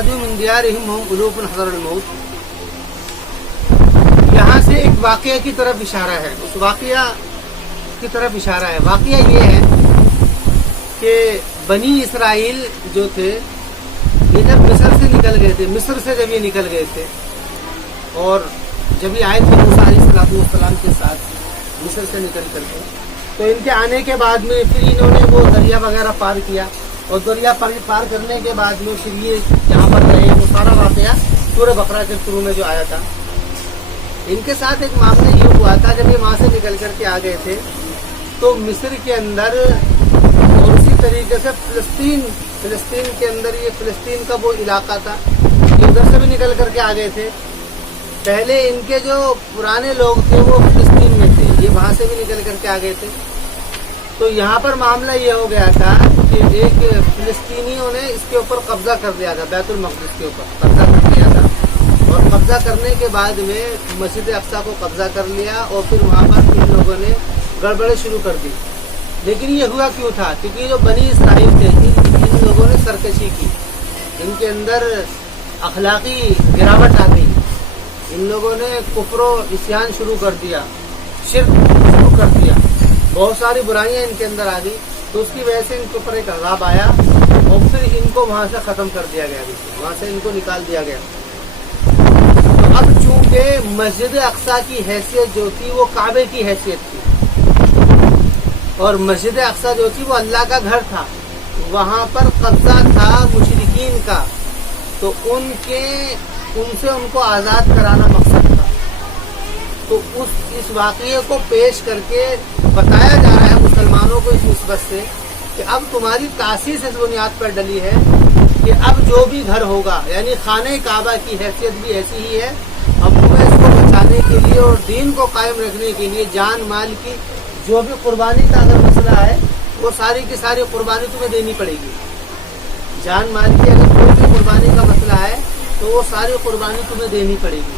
خرجوا من دیارہم وهم ألوف حذر الموت. یہاں سے ایک واقعہ کی طرف اشارہ ہے، اس واقعہ کی طرف اشارہ ہے. واقعہ یہ ہے کہ بنی اسرائیل جو تھے یہ جب مصر سے نکل گئے تھے، مصر سے جب یہ نکل گئے تھے اور جب یہ آئے تھے موسیٰ علیہ السلام کے ساتھ مصر سے نکل کر کے، تو ان کے آنے کے بعد میں پھر انہوں نے وہ دریا وغیرہ پار کیا، اور دریا پار کرنے کے بعد میں پھر یہ جہاں پر رہے، وہ سارا واقعہ سورہ بقرہ کے شروع میں جو آیا تھا. ان کے ساتھ ایک معاملہ یہ ہوا تھا، جب یہ وہاں سے نکل کر کے آ گئے تھے تو مصر کے اندر اور اسی طریقے سے فلسطین کے اندر، یہ فلسطین کا وہ علاقہ تھا، یہ ادھر سے بھی نکل کر کے آ گئے تھے. پہلے ان کے جو پرانے لوگ تھے وہ فلسطین میں تھے، یہ وہاں سے بھی نکل کر کے آ گئے تھے. تو یہاں پر معاملہ یہ ہو گیا تھا کہ ایک فلسطینیوں نے اس کے اوپر قبضہ کر لیا تھا، بیت المقدس کے اوپر قبضہ کر لیا تھا، اور قبضہ کرنے کے بعد میں مسجد اقصیٰ کو قبضہ کر لیا، اور پھر وہاں پر ان لوگوں نے گڑبڑیں شروع کر دی. لیکن یہ ہوا کیوں تھا؟ کیونکہ جو بنی اسرائیل تھے ان لوگوں نے سرکشی کی، ان کے اندر اخلاقی گراوٹ آ گئی، ان لوگوں نے کفر و عصیان شروع کر دیا، شرک شروع کر دیا، بہت ساری برائیاں ان کے اندر آ گئی. تو اس کی وجہ سے ان کے اوپر ایک عذاب آیا، اور پھر ان کو وہاں سے ختم کر دیا گیا، وہاں سے ان کو نکال دیا گیا. اب چونکہ مسجد اقصیٰ کی حیثیت جو تھی وہ کعبے کی حیثیت تھی، اور مسجد اقصیٰ جو تھی وہ اللہ کا گھر تھا، وہاں پر قبضہ تھا مشرکین کا، تو ان سے ان کو آزاد کرانا مقصد تھا. تو اس واقعے کو پیش کر کے بتایا جا رہا ہے مسلمانوں کو اس نسبت سے کہ اب تمہاری تاسیس اس بنیاد پر ڈلی ہے کہ اب جو بھی گھر ہوگا، یعنی خانہ کعبہ کی حیثیت بھی ایسی ہی ہے، اب تمہیں اس کو بچانے کے لیے اور دین کو قائم رکھنے کے لیے جان مال کی جو بھی قربانی کا اگر مسئلہ ہے وہ ساری کی ساری قربانی تمہیں دینی پڑے گی. جان مال کی اگر کوئی بھی قربانی کا مسئلہ ہے تو وہ ساری قربانی تمہیں دینی پڑے گی،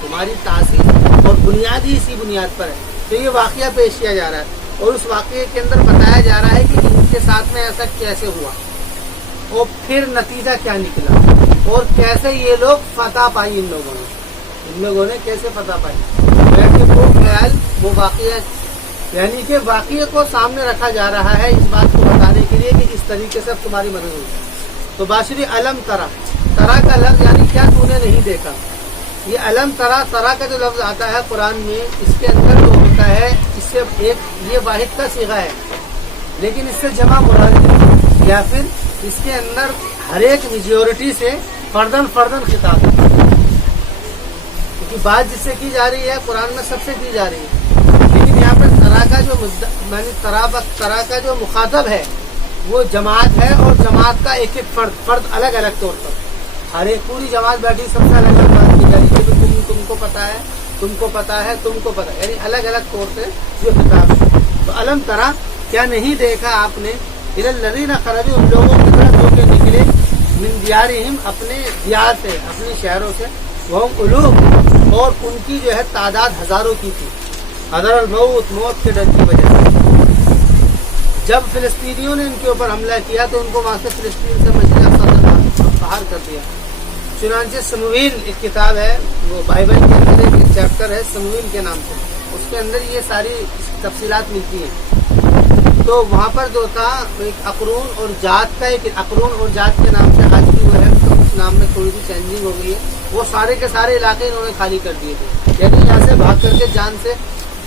تمہاری تاثیر اور بنیاد ہی اسی بنیاد پر ہے. تو یہ واقعہ پیش کیا جا رہا ہے، اور اس واقعے کے اندر بتایا جا رہا ہے کہ ان کے ساتھ میں ایسا کیسے ہوا، اور پھر نتیجہ کیا نکلا، اور کیسے یہ لوگ فتح پائی، ان لوگوں نے کیسے فتح پائی. وہ خیال وہ واقعہ، یعنی کہ واقعے کو سامنے رکھا جا رہا ہے اس بات کو بتانے کے لیے کہ اس طریقے سے تمہاری مدد ہوگی. تو باشری علم ترا کا لفظ یعنی کیا تو نے نہیں دیکھا. یہ علم ترا کا جو لفظ آتا ہے قرآن میں، اس کے اندر جو ہوتا ہے اس سے ایک یہ واحد کا صیغہ ہے، لیکن اس سے جمع مراد ہے، یا پھر اس کے اندر ہر ایک میجورٹی سے فردن خطاب ہے، کیونکہ بات جس سے کی جا رہی ہے قرآن میں سب سے کی جا رہی ہے. لیکن یہاں پر ترا کا جو مخاطب ہے وہ جماعت ہے، اور جماعت کا ایک ایک فرد الگ الگ طور پر، ہر ایک پوری جماعت بیٹھی سب سے الگ الگ بات کی جا رہی ہے کہ تم کو پتا ہے، تم کو پتا ہے، تم کو پتا ہے، یعنی الگ الگ طور سے یہ خطاب ہے. تو علم ترا کیا نہیں دیکھا آپ نے، الی الذین خرجوا ان لوگوں کی طرف جو کہ نکلے، من دیارہم اپنے دیار سے، اپنے شہروں سے، وہم الوف اور ان کی جو ہے تعداد ہزاروں کی تھی، حذر الموت موت کے ڈر کی وجہ سے. جب فلسطینیوں نے ان کے اوپر حملہ کیا تو ان کو وہاں سے فلسطین سے مسجد اقصیٰ باہر کر دیا. چنانچہ سمویل ایک کتاب ہے، وہ بائبل کے اندر ایک چیپٹر ہے سمویل کے نام سے، اس کے اندر یہ ساری تفصیلات ملتی ہیں. تو وہاں پر جو تھا ایک اقرون اور جات کا، ایک اقرون اور جات کے نام سے آج بھی وہ ہے، تو اس نام میں تھوڑی سی چینجنگ ہو گئی ہے. وہ سارے کے سارے علاقے انہوں نے خالی کر دیے تھے، یعنی یہاں سے بھاگ کر کے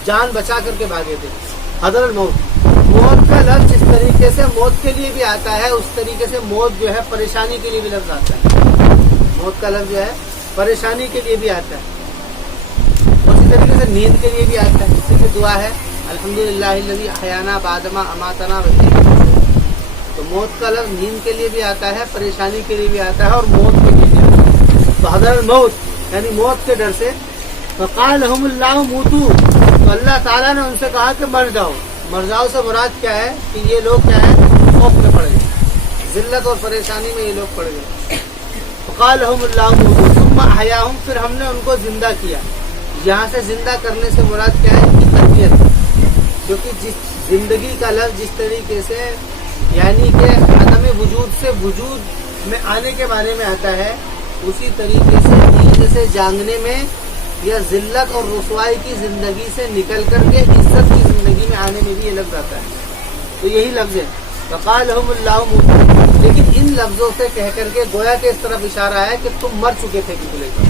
جان بچا کر کے بھاگے تھے. حذر الموت، موت کا لفظ جس طریقے سے موت کے لیے بھی آتا ہے اس طریقے سے موت جو ہے پریشانی کے لیے بھی لفظ آتا ہے. موت کا لفظ جو ہے پریشانی کے لیے بھی آتا ہے، اسی طریقے سے نیند کے لیے بھی آتا ہے. اس کی دعا ہے الحمدللہ الذی احیانا بعد ما اماتنا وإلیہ النشور. تو موت کا لفظ نیند کے لیے بھی آتا ہے، پریشانی کے لیے بھی آتا ہے، اور موت کے لیے بھی آتا ہے. تو حذر الموت یعنی موت کے ڈر سے. فقال لهم اللہ موتوا، تو اللہ تعالیٰ نے ان سے کہا کہ مر جاؤ. مر جاؤ سے مراد کیا ہے کہ یہ لوگ کیا ہے، خوف میں پڑ گئے، ذلت اور پریشانی میں یہ لوگ پڑ گئے. فقال لهم اللہ موتوا ثم احیاهم، پھر ہم نے ان کو زندہ کیا. یہاں سے زندہ کرنے سے مراد کیا ہے، ان کی تربیت، کیونکہ جس زندگی کا لفظ جس طریقے سے یعنی کہ عدم وجود سے وجود میں آنے کے بارے میں آتا ہے، اسی طریقے سے نیند سے جاگنے میں یا ذلت اور رسوائی کی زندگی سے نکل کر کے عزت کی زندگی میں آنے میں بھی یہ لفظ آتا ہے. تو یہی لفظ ہے وقالہم اللہ موتوا، لیکن ان لفظوں سے کہہ کر کے گویا کہ اس طرف اشارہ ہے کہ تم مر چکے تھے کسی لے کر،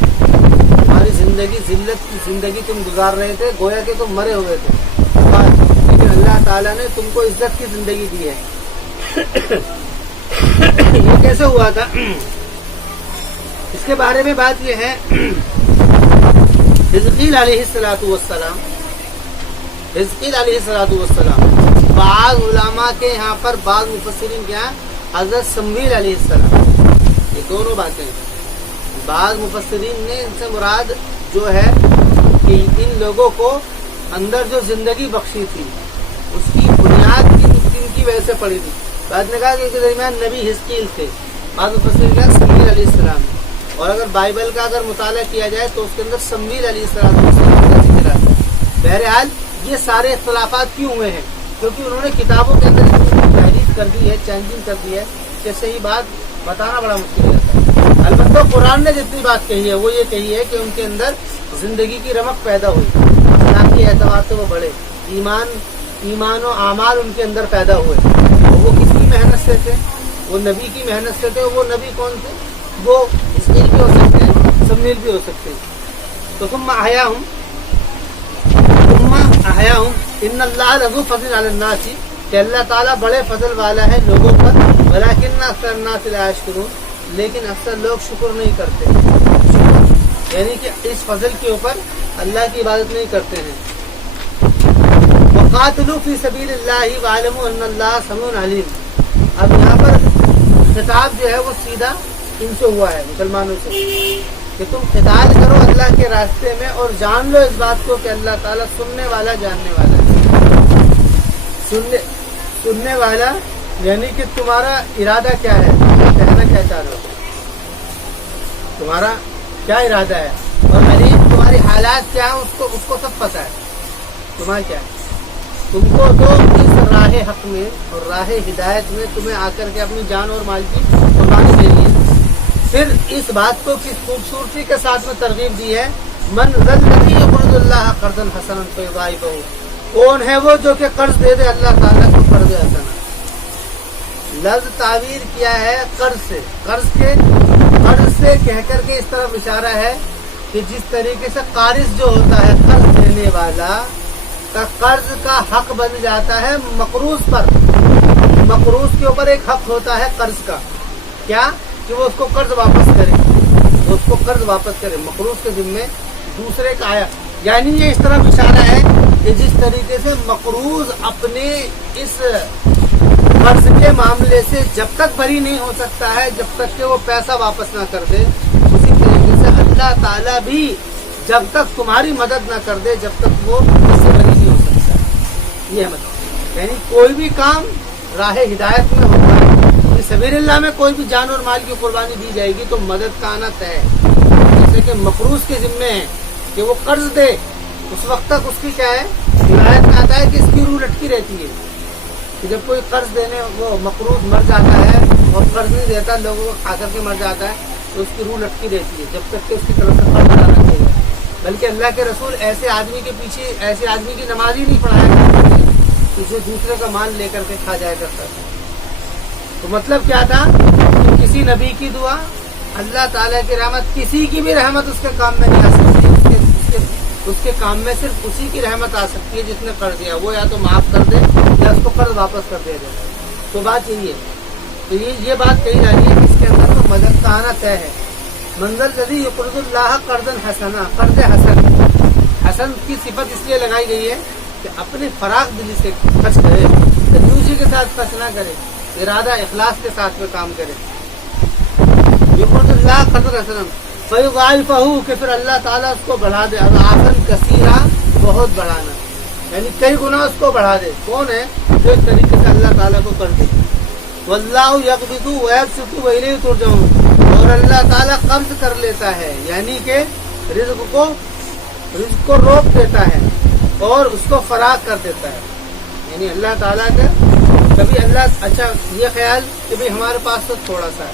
تمہاری زندگی ذلت کی زندگی تم گزار رہے تھے، گویا کہ تم مرے ہوئے تھے، لیکن اللہ تعالیٰ نے تم کو عزت کی زندگی دی ہے. یہ کیسے ہوا تھا؟ اس کے بارے میں بات یہ ہے، حزقیل علیہ السلام بعض علماء کے یہاں پر، بعض مفسرین کے یہاں حضرت سمویل علیہ السلام، یہ دونوں باتیں ہیں. بعض مفسرین نے ان سے مراد جو ہے کہ ان لوگوں کو اندر جو زندگی بخشی تھی اس کی بنیاد ان کی وجہ سے پڑی تھی. بعد نے کہا کہ ان کے درمیان نبی حزقیل تھے، بعض مفسرین کا سمویل علیہ السلام. اور اگر بائبل کا اگر مطالعہ کیا جائے تو اس کے اندر سمویل علیہ السلام کا ذکر ہے. بہرحال یہ سارے اختلافات کیوں ہوئے ہیں؟ کیونکہ انہوں نے کتابوں کے اندر تحریف کر دی ہے، چینجنگ کر دی ہے کہ صحیح بات بتانا بڑا مشکل ہے. البتہ قرآن نے جتنی بات کہی ہے وہ یہ کہی ہے کہ ان کے اندر زندگی کی رمق پیدا ہوئی، اخلاقی اعتبار سے وہ بڑھے، ایمان و اعمال ان کے اندر پیدا ہوئے. اور وہ کس کی محنت سے تھے؟ وہ نبی کی محنت سے تھے. وہ نبی کون تھے؟ وہ حزقیل بھی ہو سکتے ہیں، سمویل بھی ہو سکتے ہیں. تو ثم احیاہم ان اللہ لذو فضل علی الناس، کہ اللہ تعالیٰ بڑے فضل والا ہے لوگوں پر، ولکن اکثر الناس لا یشکرون، لیکن اکثر لوگ شکر نہیں کرتے، یعنی کہ اس فضل کے اوپر اللہ کی عبادت نہیں کرتے ہیں. وقاتلوا فی سبیل اللہ واعلموا ان اللہ سمیع علیم. اب یہاں پر خطاب جو ہے وہ سیدھا ان سے ہوا ہے، مسلمانوں سے، کہ تم قتال کرو اللہ کے راستے میں اور جان لو اس بات کو کہ اللہ تعالیٰ سننے والا جاننے والا ہے. سننے والا یعنی کہ تمہارا ارادہ کیا ہے، کہنا کیا چاہ رہے ہو، تمہارا کیا ارادہ ہے، اور علیم تمہاری حالات کیا ہے اس کو سب پتہ ہے تمہارا کیا ہے. تم کو تو اس راہ حق میں اور راہ ہدایت میں تمہیں آ کر کے اپنی جان اور مال کی قربانی دینی ہے. پھر اس بات کو کس خوبصورتی کے ساتھ میں ترغیب دی ہے، من ذا الذی یقرض اللہ قرضا حسنا فیضاعفہ، کون ہے وہ جو کہ قرض دے دے اللہ تعالیٰ کو قرض حسنا. لفظ تعبیر کیا ہے قرض سے، قرض سے کہہ کر کے اس طرف اشارہ ہے کہ جس طریقے سے قارض جو ہوتا ہے قرض دینے والا کا قرض کا حق بن جاتا ہے مقروض پر. مقروض کے اوپر ایک حق ہوتا ہے قرض کا، کیا کہ وہ اس کو قرض واپس کرے، مقروض کے ذمے دوسرے کا آیا. یعنی یہ اس طرح اشارہ ہے کہ جس طریقے سے مقروض اپنے اس قرض کے معاملے سے جب تک بری نہیں ہو سکتا ہے جب تک کہ وہ پیسہ واپس نہ کر دے، اسی طریقے سے اللہ تعالیٰ بھی جب تک تمہاری مدد نہ کر دے جب تک وہ اس سے بری نہیں ہو سکتا. یہ مطلب یعنی کوئی بھی کام راہ ہدایت میں ہوتا ہے، سبیل اللہ میں کوئی بھی جان اور مال کی قربانی دی جائے گی تو مدد کا آنا طے ہے. جیسے کہ مقروض کے ذمے ہے کہ وہ قرض دے، اس وقت تک اس کی کیا ہے، ہدایت میں آتا ہے کہ اس کی روح لٹکی رہتی ہے. کہ جب کوئی قرض دینے وہ مقروض مر جاتا ہے اور قرض نہیں دیتا، لوگوں کو کھا کر کے مر جاتا ہے، تو اس کی روح لٹکی رہتی ہے جب تک کہ اس کی طرف سے قرض ادا نہ کیا جائے. بلکہ اللہ کے رسول ایسے آدمی کے پیچھے ایسے آدمی کی نماز ہی نہیں پڑھایا کرتے کہ جو دوسرے کا مال لے کر کے کھا جایا کرتا تھا. تو مطلب کیا تھا کہ کسی نبی کی دعا، اللہ تعالیٰ کی رحمت، کسی کی بھی رحمت اس کے کام میں نہیں آ سکتی. اس کے کام میں صرف اسی کی رحمت آ سکتی ہے جس نے قرض دیا، وہ یا تو معاف کر دے یا اس کو قرض واپس کر دے جائے. تو بات یہی ہے. تو یہ بات کہی جا رہی ہے کہ اس کے اندر تو مدد کا آنا طے ہے. منزل الذی یقرض اللہ قرضا حسنا، قرض حسن کی صفت اس لیے لگائی گئی ہے کہ اپنے فراغ دلی سے خرچ کرے، کنجوسی کے ساتھ خرچ نہ کرے، ارادہ اخلاص کے ساتھ میں کام کرے. یقرض اللہ قرضا حسنا فیضاعفہ، کہ پھر اللہ تعالیٰ اس کو بڑھا دے، اضعافا کثیرا، بہت بڑھانا، یعنی کئی گنا اس کو بڑھا دے. کون ہے جو اس طریقے سے اللہ تعالیٰ کو قرض دے. واللہ یقبض ویبسط والیہ ترجعون، اور اللہ تعالیٰ قبض کر لیتا ہے، یعنی کہ رزق کو روک دیتا ہے اور اس کو فراغ کر دیتا ہے. یعنی اللہ تعالیٰ کا کبھی اللہ اچھا یہ خیال کہ بھئی ہمارے پاس تو تھوڑا سا ہے،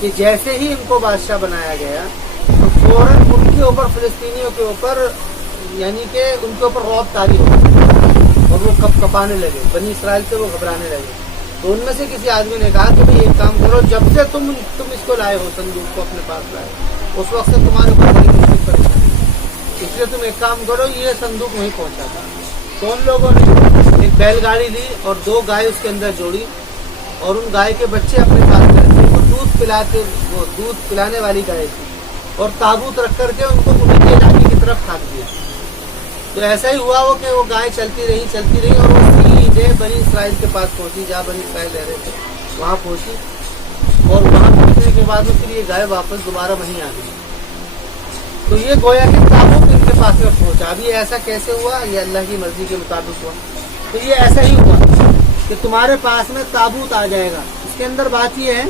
کہ جیسے ہی ان کو بادشاہ بنایا گیا تو فوراً ان کے اوپر، فلسطینیوں کے اوپر، یعنی کہ ان کے اوپر رعب طاری ہو گیا اور وہ کپ کپانے لگے، بنی اسرائیل سے وہ گھبرانے لگے۔ تو ان میں سے کسی آدمی نے کہا کہ بھئی ایک کام کرو، جب سے تم اس کو لائے ہو، صندوق کو اپنے پاس لائے، اس وقت سے تمہارے اوپر بڑی مشکل پریشانی، اس لیے تم ایک کام کرو، یہ صندوق وہیں پہنچا تھا۔ تو ان لوگوں نے ایک بیل گاڑی لی اور 2 گائے اس کے اندر جوڑی اور ان گائے کے بچے اپنے پاس رکھے، وہ دودھ پلانے والی گائے تھی، اور تابوت رکھ کر کے ان کو انہیں کے علاقے کی طرف پھینک دیا۔ تو ایسا ہی ہوا وہ کہ وہ گائے چلتی رہی اور وہ سیدھے بنی اسرائیل کے پاس پہنچی، جہاں بنی اسرائیل رہ رہے تھے وہاں پہنچی، اور وہاں پہنچنے کے بعد میں پھر یہ گائے واپس دوبارہ وہیں آ گئی۔ تو یہ گویا کہ تابوت ان کے پاس میں پہنچا۔ اب یہ ایسا کیسے ہوا؟ یہ اللہ کی مرضی کے مطابق ہوا۔ تو یہ ایسا ہی ہوا کہ تمہارے پاس میں تابوت آ جائے گا۔ اس کے اندر بات یہ ہے،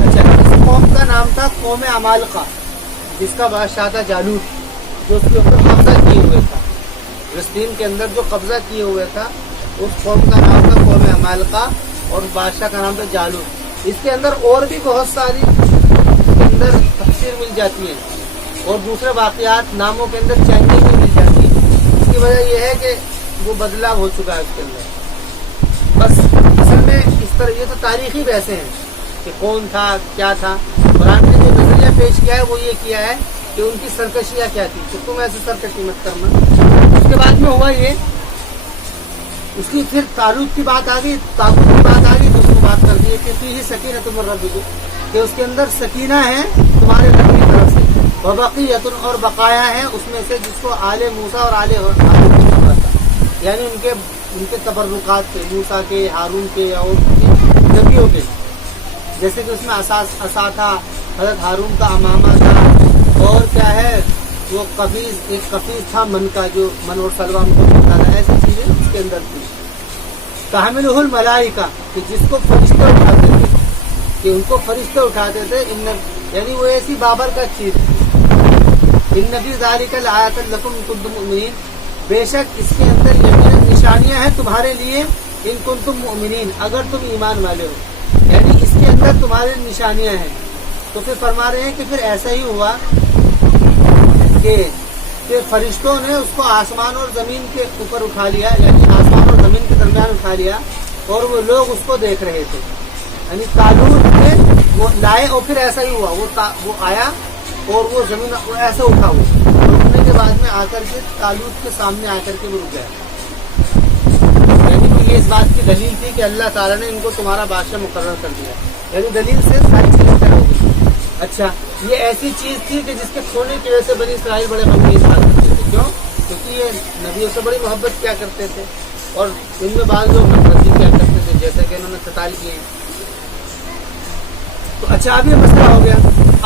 اچھا، اس قوم کا نام تھا قوم عمالقہ، جس کا بادشاہ تھا جالوت، جو اس کے اوپر قبضہ کیے ہوئے تھا، فلسطین کے اندر جو قبضہ کیے ہوئے تھا، اس قوم کا نام تھا قوم عمالقہ اور بادشاہ کا نام تھا جالوت۔ اس کے اندر اور بھی بہت ساری اس کے اندر تفسیر مل جاتی ہے اور دوسرے واقعات، ناموں کے اندر چینجنگ بھی مل جاتی ہے۔ اس کی وجہ یہ ہے کہ وہ بدلاؤ ہو چکا ہے اس کے اندر۔ بس اصل میں اس طرح یہ تو تاریخی بحثیں ہیں کہ کون تھا، کیا تھا۔ قرآن نے جو نظریہ پیش کیا ہے وہ یہ کیا ہے کہ ان کی سرکشیاں کیا تھی، کہ تم ایسے سرکشی مت کرنا۔ اس کے بعد میں ہوا یہ، اس کی پھر تالوت کی بات آ گئی، تابوت کی بات آ گئی، تو اس کو بات کر دی کہ فیہ سکینۃ من ربکم، کہ اس کے اندر سکینہ ہے تمہارے رب کی طرف سے، وبقیۃ، اور بقایا ہے اس میں سے جس کو آل موسیٰ اور آل ہارون کی ضرورت تھا، یعنی ان کے تبرکات کے، موسیٰ کے، ہارون کے یا اور نبیوں کے، جیسے کہ اس میں عصا تھا، حضرت ہارون کا امامہ تھا، اور کیا ہے وہ ایک قفیز تھا من کا، جو من اور سلوا ان کو ملتا تھا، ایسی چیزیں اس کے اندر تھی۔ تحملہ الملائکہ، کہ جس کو فرشتے اٹھاتے تھے، کہ ان کو فرشتے اٹھاتے تھے، یعنی وہ ایسی بابرکت چیز تھی۔ ان فی ذلک لآیات لکم ان کنتم مؤمنین، بے شک اس کے اندر یقیناً نشانیاں ہیں تمہارے لیے، ان کنتم مؤمنین، اگر تم ایمان والے ہو، یعنی اس کے اندر تمہارے نشانیاں ہیں۔ تو پھر فرما رہے ہیں کہ پھر ایسا ہی ہوا کہ فرشتوں نے اس کو آسمان اور زمین کے اوپر اٹھا لیا، یعنی آسمان اور زمین کے درمیان اٹھا لیا، اور وہ لوگ اس کو دیکھ رہے تھے، یعنی تالوت میں وہ لائے، اور پھر ایسا ہی ہوا، وہ آیا اور وہ زمین ایسے اٹھا ہوا، اور اٹھنے کے بعد میں آ کر کے تالوت کے سامنے آ کر کے وہ رک گیا۔ یعنی کہ یہ اس بات کی دلیل تھی کہ اللہ تعالیٰ نے ان کو تمہارا بادشاہ مقرر کر دیا، یعنی دلیل سے ساری چیزیں طے ہو گئی۔ اچھا، یہ ایسی چیز تھی کہ جس کے کھونے کی وجہ سے بنی اسرائیل بڑے غمگین حال کرتے تھے۔ کیوں؟ کیونکہ یہ نبیوں سے بڑی محبت کیا کرتے تھے، اور ان میں بعض لوگ نفرت کیا کرتے تھے، جیسے کہ انہوں نے 47 کیے۔ تو اچھا، اب یہ مسئلہ ہو گیا۔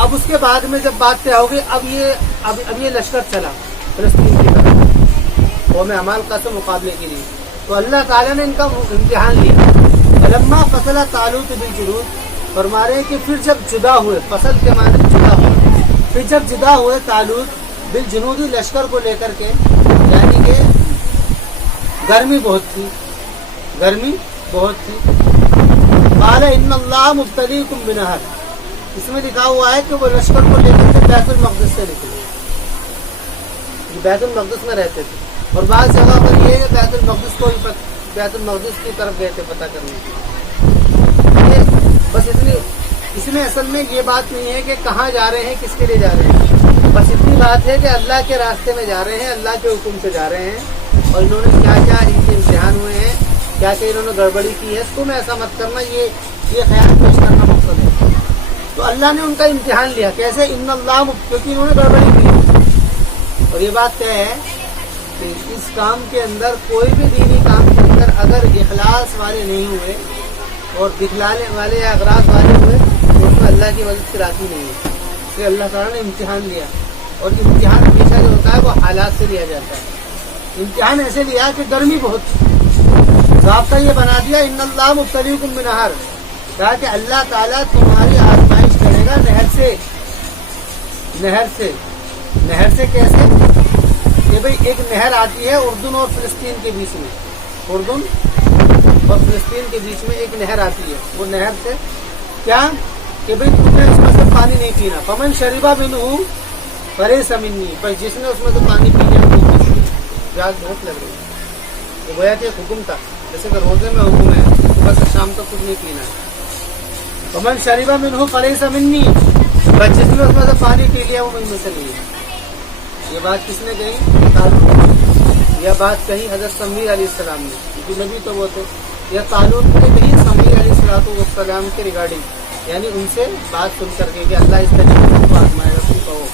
اب اس کے بعد میں جب بات طے ہو گئی، اب یہ لشکر چلا فلسطین کی طرف قوم عمالقہ سے مقابلے کے لیے۔ تو اللہ تعالیٰ نے ان کا امتحان لیا۔ فلما فصل طالوت بالجنود، فرما رہے ہیں کہ پھر جب جدا ہوئے، فصل کے معنی جدا ہوئے، پھر جب جدا ہوئے طالوت بالجنود، لشکر کو لے کر کے، یعنی کہ گرمی بہت تھی، قال ان اللہ مبتلیکم بنہر، اس میں لکھا ہوا ہے کہ وہ لشکر کو لے کر کے بیت المقدس سے نکلے، بیت المقدس میں رہتے تھے، اور بعض جگہ پر یہ ہے کہ بیت المقدس کی طرف گئے تھے پتہ کرنے کے لیے۔ بس اس میں اصل میں یہ بات نہیں ہے کہ کہاں جا رہے ہیں، کس کے لیے جا رہے ہیں، بس اتنی بات ہے کہ اللہ کے راستے میں جا رہے ہیں، اللہ کے حکم سے جا رہے ہیں، اور انہوں نے کیا کیا ان کے امتحان ہوئے ہیں، کیا کہ انہوں نے گڑبڑی کی ہے، تم ایسا مت کرنا، یہ خیال پیش کرنا مقصد ہے۔ تو اللہ نے ان کا امتحان لیا، کیسے؟ ان اللہ، کیونکہ انہوں نے گڑبڑی کی، اور یہ بات طے ہے کہ اس کام کے اندر، کوئی بھی دینی کام کے اندر اگر اخلاص والے نہیں ہوئے اور دکھلانے والے یا اغراض والے ہوئے تو اس میں اللہ کی مدد کی راضی نہیں ہے۔ کہ اللہ تعالیٰ نے امتحان لیا، اور امتحان ہمیشہ جو ہوتا ہے وہ حالات سے لیا جاتا ہے۔ امتحان ایسے لیا کہ گرمی بہت، ضابطہ یہ بنا دیا ان اللہ مبتلیکم بنہر، کہا کہ اللہ تعالیٰ تمہاری آزمائش کرے گا نہر سے کیسے؟ کہ بھئی ایک نہر آتی ہے اردن اور فلسطین کے بیچ میں، اردن اور فلسطین کے بیچ میں ایک نہر آتی ہے، وہ نہر سے کیا؟ کہ بھئی تمہیں اس میں سے پانی نہیں پینا. فمن شربا منہ فلیس منی, پر جس نے اس میں سے پانی پی لیا وہ مجھ سے. پیاس بہت لگ رہی ہے. یہ گویا کہ ایک حکم تھا, جیسے کہ روزے میں حکم ہے صبح سے شام تک کچھ نہیں پینا ہے. فمن شربا منہ فلیس منی, پر جس نے اس میں سے پانی پی لیا وہ مجھ میں سے نہیں ہے. یہ بات کس نے کہی؟ یہ بات کہی حضرت سمیع علیہ السلام نے, کیونکہ نبی تو وہ تھے. یہ تعلق نے کہی سمیع علیہ السلام کے ریگارڈنگ, یعنی ان سے بات سن کر کے کہ اللہ اس طریقے کو آزمائے گا, تم کہو.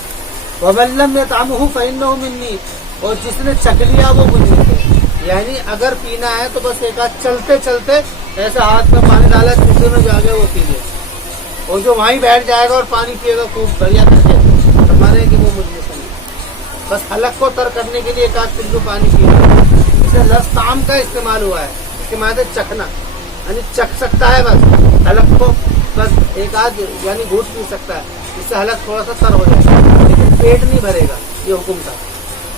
وَمَن لَّمْ يَطْعَمْهُ فَإِنَّهُ مِنِّي, اور جس نے چکھ لیا وہ مجھ سے. یعنی اگر پینا ہے تو بس ایک آدھ چلتے چلتے ایسا ہاتھ میں پانی ڈالا چوسے میں جا کے وہ پی لے, اور جو وہیں بیٹھ جائے گا اور پانی پیے گا خوب بڑھیا کر کے, ہمارے کہ وہ مجھ میں سے نہیں. بس حلق کو تر کرنے کے لیے ایک آدھ چلو پانی پینا. اسے لفظ طعام کا استعمال ہوا ہے, اس کے معنی چکھنا, یعنی چکھ سکتا ہے بس حلق کو, بس ایک آدھ یعنی گھوٹ پی سکتا ہے, اس سے حلق تھوڑا سا تر ہو جائے گا, لیکن پیٹ نہیں بھرے گا. یہ حکم تھا.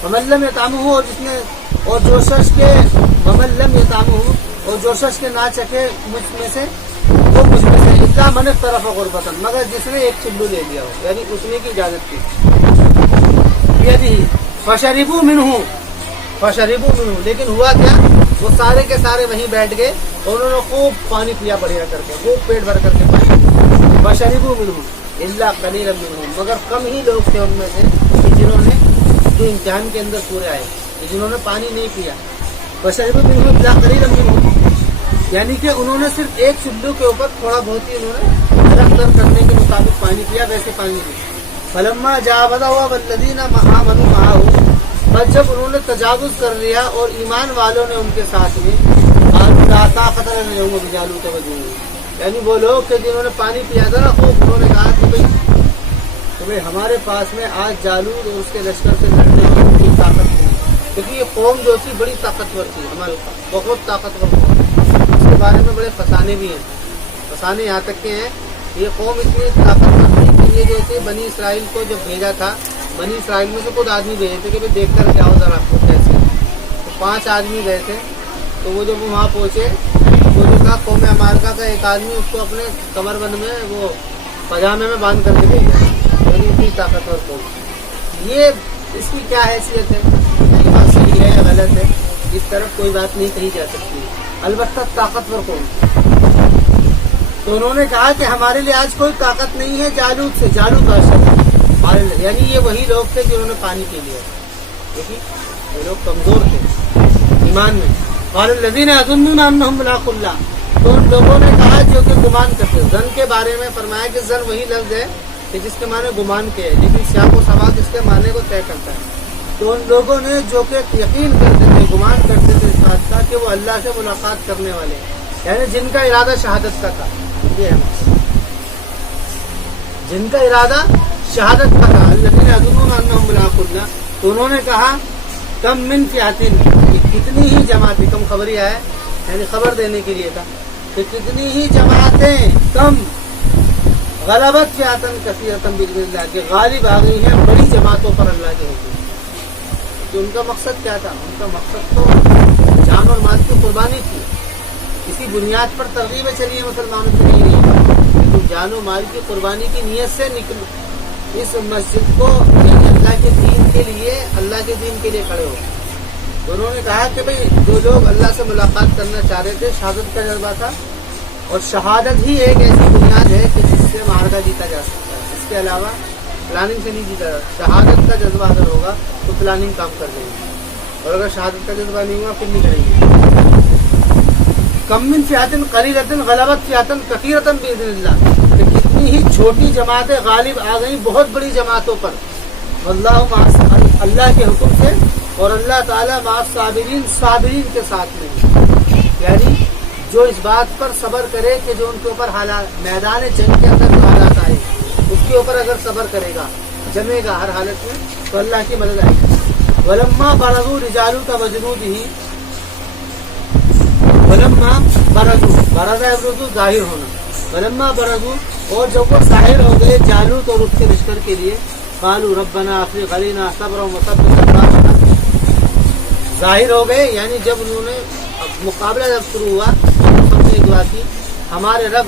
وَمَن لَّمْ يَطْعَمْهُ, اور جس نے, اور جو شخص کے وَمَن لَّمْ يَطْعَمْهُ, اور جو شخص کے نہ چکھے مجھ میں سے, وہ مجھ میں سے اِلَّا مَنِ اغْتَرَفَ غُرْفَةً, مگر جس نے ایک چلو لے لیا ہو, یعنی اٹھنے کی اجازت کی. فَشَرِبُوا مِنْهُ, لیکن ہوا کیا, وہ سارے کے سارے وہیں بیٹھ گئے اور انہوں نے خوب پانی پیا بڑھیا کر کے, خوب پیٹ بھر کر کے پانی. فَشَرِبُوا مِنْهُ إِلَّا قَلِيلًا مِنْهُمْ, مگر کم ہی لوگ تھے ان میں سے جنہوں نے جو امتحان کے اندر پورے آئے, جنہوں نے پانی نہیں پیا. فَشَرِبُوا مِنْهُ إِلَّا قَلِيلًا مِنْهُمْ, یعنی کہ انہوں نے صرف ایک چلو کے اوپر تھوڑا بہت ہی انہوں نے حلق تر کرنے کے مطابق پانی پیا, ویسے پانی پیا. فَلَمَّا جَاوَزَهُ وَالَّذِينَ آمَنُوا مَعَهُ, بس جب انہوں نے تجاوز کر لیا اور ایمان والوں نے ان کے ساتھ میں, قَالُوا لَا طَاقَةَ لَنَا الْيَوْمَ بِجَالُوتَ وَجُنُودِهِ, یعنی وہ لوگ کہ جنہوں نے پانی پیا تھا نا خوب, انہوں نے کہا کہ بھئی ہمارے پاس میں آج جالوت اور اس کے لشکر سے لڑنے کی کوئی طاقت نہیں, کیونکہ یہ قوم جو تھی بڑی طاقتور تھی, ہمارے پاس بہت طاقتور قوم. اس کے بارے میں بڑے فسانے بھی ہیں. فسانے یہاں تک کے ہیں, یہ قوم اتنی طاقتور تھی کہ یہ جیسے بنی اسرائیل کو جب بھیجا تھا, بنی اسرائیل میں سے خود آدمی بھیجے تھے کہ بھئی دیکھ کر کیا ہو ذرا آپ کو کیسے. تو 5 آدمی گئے تھے, تو وہ جب وہاں پہنچے تو جو کہا قوم امارکہ کا ایک آدمی اس کو اپنے کمر بند میں وہ پاجامے میں باندھ کر کے بھیجا, یعنی اتنی طاقتور قوم. یہ اس کی کیا حیثیت ہے, یہ بات صحیح ہے یا غلط ہے, اس طرف کوئی بات نہیں کہی جا سکتی, البتہ طاقتور قوم. تو انہوں نے کہا کہ ہمارے لیے آج کوئی طاقت نہیں ہے جالوت سے, جالوت بادشاہ, یعنی یہ وہی لوگ تھے جنہوں نے پانی پی لیا, دیکھیے یہ لوگ کمزور تھے ایمان میں. قال الذین یظنون انہم ملاقو اللہ, تو ان لوگوں نے کہا جو کہ گمان کرتے. زن کے بارے میں فرمایا کہ زن وہی لفظ ہے کہ جس کے معنی گمان کے ہے, لیکن سیاق و سباق اس کے معنی کو طے کرتا ہے. تو ان لوگوں نے جو کہ یقین کرتے تھے, گمان کرتے تھے اس بات کا کہ وہ اللہ سے ملاقات کرنے والے ہیں, یعنی جن کا ارادہ شہادت کا تھا. یہ ہے جن کا ارادہ شہادت کا تھا. الذین یظنون انہم ملاقو اللہ, تو انہوں نے کہا کم من فئۃ, کتنی ہی جماعتیں, کم خبریہ ہے یعنی خبر دینے کے لیے تھا کہ کتنی ہی جماعتیں کم, غلبت فئۃ کثیرۃ باذن اللہ, کہ غالب آ گئی ہیں بڑی جماعتوں پر اللہ کے حکم. تو ان کا مقصد کیا تھا, ان کا مقصد تو جان اور مال کی قربانی تھی. اسی بنیاد پر ترغیبیں چلی ہیں مسلمانوں سے نہیں رہی, لیکن جان و مال کی قربانی کی نیت سے نکلو, اس مسجد کو اللہ کے دین کے لیے, اللہ کے دین کے لیے کھڑے ہو. تو انہوں نے کہا کہ بھئی جو لوگ اللہ سے ملاقات کرنا چاہ رہے تھے, شہادت کا جذبہ تھا, اور شہادت ہی ایک ایسی بنیاد ہے کہ جس سے معرکہ جیتا جا سکتا ہے, اس کے علاوہ پلاننگ سے نہیں جیتا. شہادت کا جذبہ اگر ہوگا تو پلاننگ کام کر لیں گے, اور اگر شہادت کا جذبہ نہیں ہوا پھر نہیں کریں گے. کم من فئۃ قلیلۃ غلبت فئۃ کثیرۃ باذن اللہ, کہ کتنی ہی چھوٹی جماعتیں غالب آ گئیں بہت بڑی جماعتوں پر. واللہ مع, اللہ کے حکم سے, اور اللہ تعالیٰ مع الصابرین, صابرین کے ساتھ میں, یعنی جو اس بات پر صبر کرے کہ جو ان کے اوپر حالات میدان جنگ کے اندر جو حالات آئے اس کے اوپر اگر صبر کرے گا, جمے گا ہر حالت میں, تو اللہ کی مدد آئے گی. ولما برزوا لجالوت وجنودہ, ولما برزوا, برزا ابرزوا ظاہر ہونا, ولما برزوا, اور جب وہ ظاہر ہو گئے جالوت اور اس کے لشکر کے لیے, قالوا ربنا افرغ علینا صبرا وثبت اقدامنا, ظاہر ہو گئے یعنی جب انہوں نے مقابلہ جب شروع ہوا تو سب نے دعا کی, ہمارے رب